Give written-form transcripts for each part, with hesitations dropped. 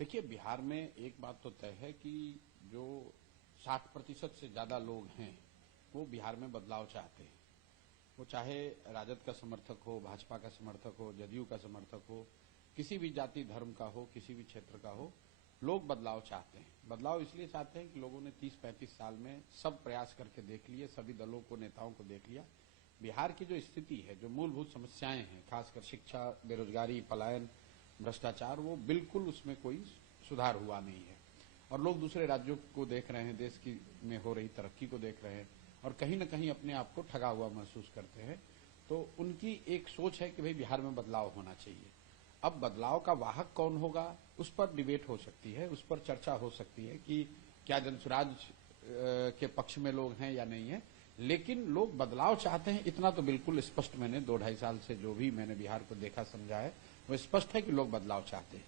देखिए, बिहार में एक बात तो तय है कि जो 60% से ज्यादा लोग हैं वो बिहार में बदलाव चाहते हैं। वो चाहे राजद का समर्थक हो, भाजपा का समर्थक हो, जदयू का समर्थक हो, किसी भी जाति धर्म का हो, किसी भी क्षेत्र का हो, लोग बदलाव चाहते हैं। बदलाव इसलिए चाहते हैं कि लोगों ने 30-35 साल में सब प्रयास करके देख लिए, सभी दलों को, नेताओं को देख लिया। बिहार की जो स्थिति है, जो मूलभूत समस्याएं हैं, खासकर शिक्षा, बेरोजगारी, पलायन, भ्रष्टाचार, वो बिल्कुल उसमें कोई सुधार हुआ नहीं है। और लोग दूसरे राज्यों को देख रहे हैं, देश की में हो रही तरक्की को देख रहे हैं और कहीं न कहीं अपने आप को ठगा हुआ महसूस करते हैं। तो उनकी एक सोच है कि भाई बिहार में बदलाव होना चाहिए। अब बदलाव का वाहक कौन होगा, उस पर डिबेट हो सकती है, उस पर चर्चा हो सकती है कि क्या जनसुराज के पक्ष में लोग हैं या नहीं है, लेकिन लोग बदलाव चाहते हैं, इतना तो बिल्कुल स्पष्ट। मैंने 2-2.5 साल से जो भी मैंने बिहार को देखा समझा है, वो स्पष्ट है कि लोग बदलाव चाहते हैं।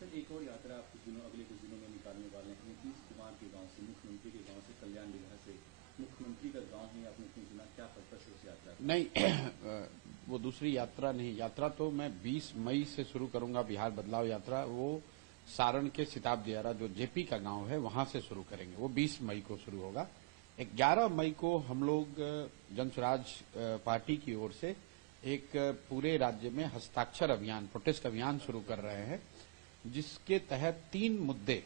सर, एक और यात्रा आप अगले कुछ दिनों में निकालने वाले हैं। नीतीश कुमार के गांव से, मुख्यमंत्री के गांव से, कल्याण बिगहा से। मुख्यमंत्री का गांव है, आपने क्यों चुना, क्या पर्पस है उस यात्रा का? नहीं, वो दूसरी यात्रा नहीं। यात्रा तो मैं 20 मई से शुरू करूंगा, बिहार बदलाव यात्रा। वो सारण के सिताब दियारा, जो जेपी का गांव है, वहां से शुरू करेंगे। वो 20 मई को शुरू होगा। 11 मई को हम लोग जनसुराज पार्टी की ओर से एक पूरे राज्य में हस्ताक्षर अभियान, प्रोटेस्ट अभियान शुरू कर रहे हैं, जिसके तहत 3 मुद्दे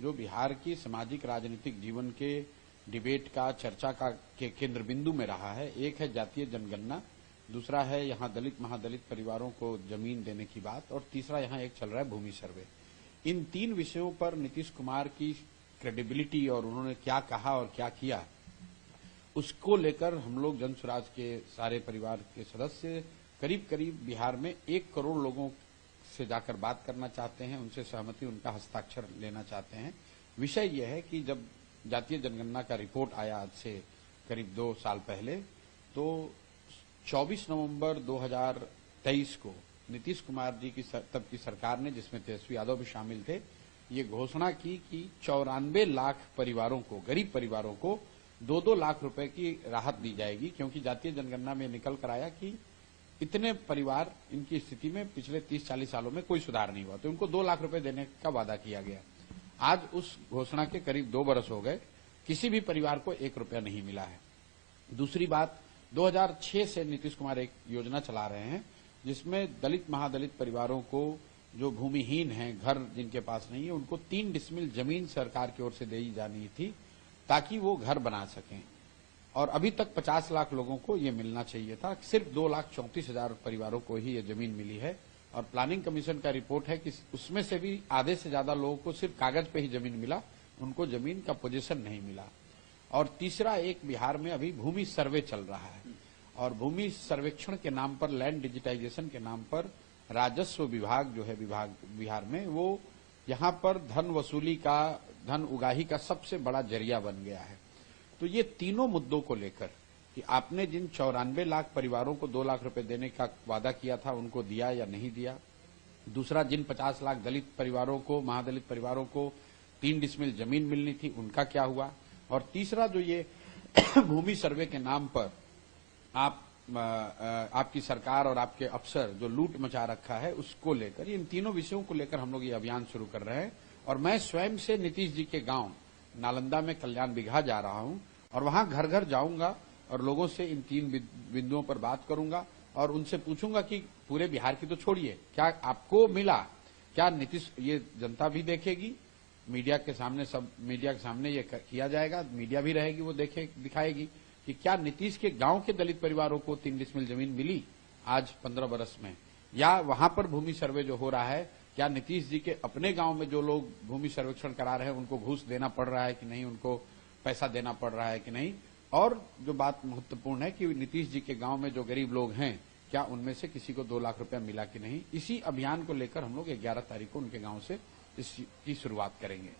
जो बिहार की सामाजिक राजनीतिक जीवन के डिबेट का, चर्चा का के केंद्र बिंदु में रहा है। एक है जातीय जनगणना, दूसरा है यहाँ दलित महादलित परिवारों को जमीन देने की बात, और तीसरा यहाँ एक चल रहा है भूमि सर्वे। इन 3 विषयों पर नीतीश कुमार की क्रेडिबिलिटी और उन्होंने क्या कहा और क्या किया, उसको लेकर हम लोग जनसुराज के सारे परिवार के सदस्य करीब करीब बिहार में 1 करोड़ लोगों से जाकर बात करना चाहते हैं, उनसे सहमति, उनका हस्ताक्षर लेना चाहते हैं। विषय यह है कि जब जातीय जनगणना का रिपोर्ट आया आज से करीब 2 साल पहले, तो 24 नवंबर 2023 को नीतीश कुमार जी की तब की सरकार ने, जिसमें तेजस्वी यादव भी शामिल थे, ये घोषणा की कि 94 लाख परिवारों को, गरीब परिवारों को 2-2 लाख रुपए की राहत दी जाएगी, क्योंकि जातीय जनगणना में निकल कर आया कि इतने परिवार, इनकी स्थिति में पिछले 30-40 सालों में कोई सुधार नहीं हुआ, तो उनको 2 लाख रुपए देने का वादा किया गया। आज उस घोषणा के करीब 2 बरस हो गए, किसी भी परिवार को 1 रुपया नहीं मिला है। दूसरी बात, 2006 से नीतीश कुमार एक योजना चला रहे हैं, जिसमें दलित महादलित परिवारों को, जो भूमिहीन हैं, घर जिनके पास नहीं है, उनको 3 डिसमिल जमीन सरकार की ओर से दी जानी थी ताकि वो घर बना सकें। और अभी तक 50 लाख लोगों को ये मिलना चाहिए था, सिर्फ 2,34,000 परिवारों को ही ये जमीन मिली है। और प्लानिंग कमीशन का रिपोर्ट है कि उसमें से भी आधे से ज्यादा लोगों को सिर्फ कागज पे ही जमीन मिला, उनको जमीन का पोजीशन नहीं मिला। और तीसरा, एक बिहार में अभी भूमि सर्वे चल रहा है, और भूमि सर्वेक्षण के नाम पर, लैंड डिजिटाइजेशन के नाम पर राजस्व विभाग जो है बिहार में, वो यहाँ पर धन वसूली का, धन उगाही का सबसे बड़ा जरिया बन गया है। तो ये तीनों मुद्दों को लेकर कि आपने जिन 94 लाख परिवारों को 2 लाख रुपए देने का वादा किया था, उनको दिया या नहीं दिया। दूसरा, जिन 50 लाख दलित परिवारों को, महादलित परिवारों को 3 डिसमिल जमीन मिलनी थी, उनका क्या हुआ। और तीसरा, जो ये भूमि सर्वे के नाम पर आपकी सरकार और आपके अफसर जो लूट मचा रखा है, उसको लेकर, इन तीनों विषयों को लेकर हम लोग ये अभियान शुरू कर रहे हैं। और मैं स्वयं से नीतीश जी के गांव नालंदा में कल्याण बिगहा जा रहा हूं, और वहां घर घर जाऊंगा और लोगों से इन 3 बिंदुओं पर बात करूंगा और उनसे पूछूंगा कि पूरे बिहार की तो छोड़िए, क्या आपको मिला, क्या नीतीश, ये जनता भी देखेगी, मीडिया के सामने, सब मीडिया के सामने ये किया जाएगा, मीडिया भी रहेगी, वो दिखाएगी कि क्या नीतीश के गांव के दलित परिवारों को 3 डिसमिल जमीन मिली आज 15 बरस में, या वहां पर भूमि सर्वे जो हो रहा है, क्या नीतीश जी के अपने गांव में जो लोग भूमि सर्वेक्षण करा रहे हैं, उनको घूस देना पड़ रहा है कि नहीं, उनको पैसा देना पड़ रहा है कि नहीं। और जो बात महत्वपूर्ण है कि नीतीश जी के गांव में जो गरीब लोग हैं, क्या उनमें से किसी को 2 लाख रुपया मिला कि नहीं। इसी अभियान को लेकर हम लोग 11 तारीख को उनके गांव से इसकी शुरुआत करेंगे।